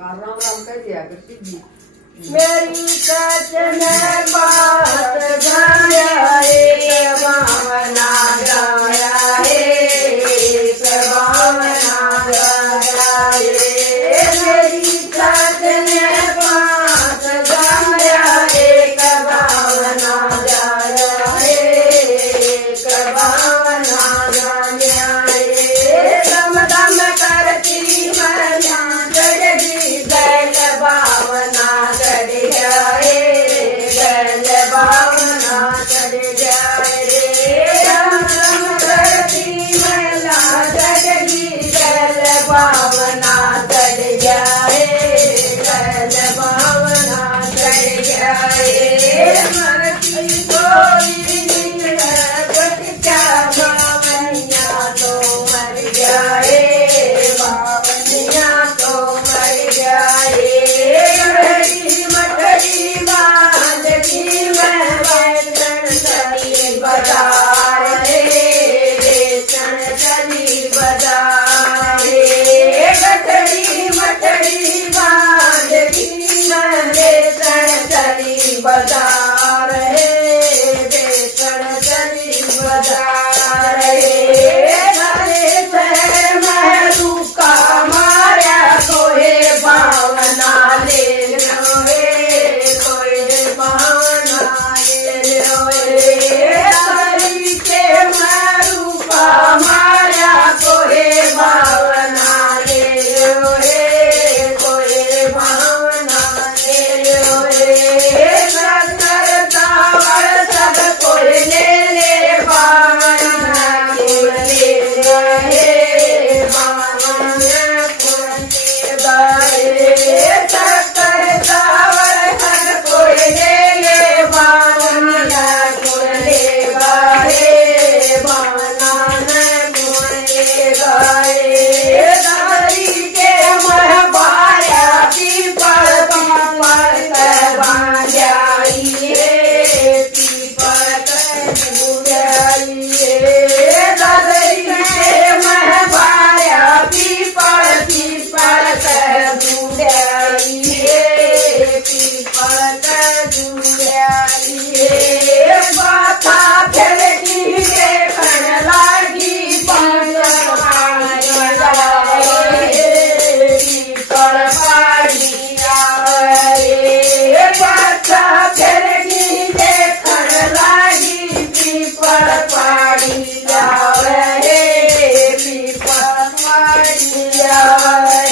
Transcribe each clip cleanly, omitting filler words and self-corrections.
राम राम कह दिया कर सीधी मेरी सचन बात गाया रे भावना गाया रे भावना गाया रे मेरी सचन बात गाया रे भावना गाया रे भावना गाया रे दम दम करती मरना जगी बैल भावना चढ़ जाए बैल भावना चढ़ जाए रे दम दम करती महिला जगी बैल भावना चढ़ जाए बैल भावना चढ़ जाए मरती कोई क्या भावनिया तो मर जाए भावनिया तो मर जाए मटरी मटरी बांध की मैं बैठन चली बाजार रे बेचन चली बाजार रे मटरी मटरी बांध की मैं बेचन चली बाजार रे बेचन चली बाजार रे घरे से मैं रुका मारा कोई भावना ले लो रे कोई भावना ले लो रे तारी के मैं रुका मारा कोई भावना ले लो रे कोई भावना ले लो रे करता सब कोई ले भावना ले रे भावना करता हर कोई ले भावना ले भावना ले दारी के मह बाया पीपल पीपल कर जाई रे पीपल कर जाई रे दारी के मह बाया पीपल पीपल कर जाई रे पीपल कर जाई रे बाथा खेलती के खन लागी पानी पीपल पानी आवे बाथा खेलती के खन लागी पीपल पानी आवे पीपल पानी आवे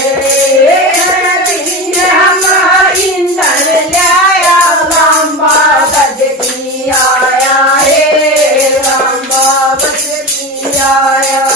हमारी इंधन लाया लंबा बजती आया रे लंबा बजती आया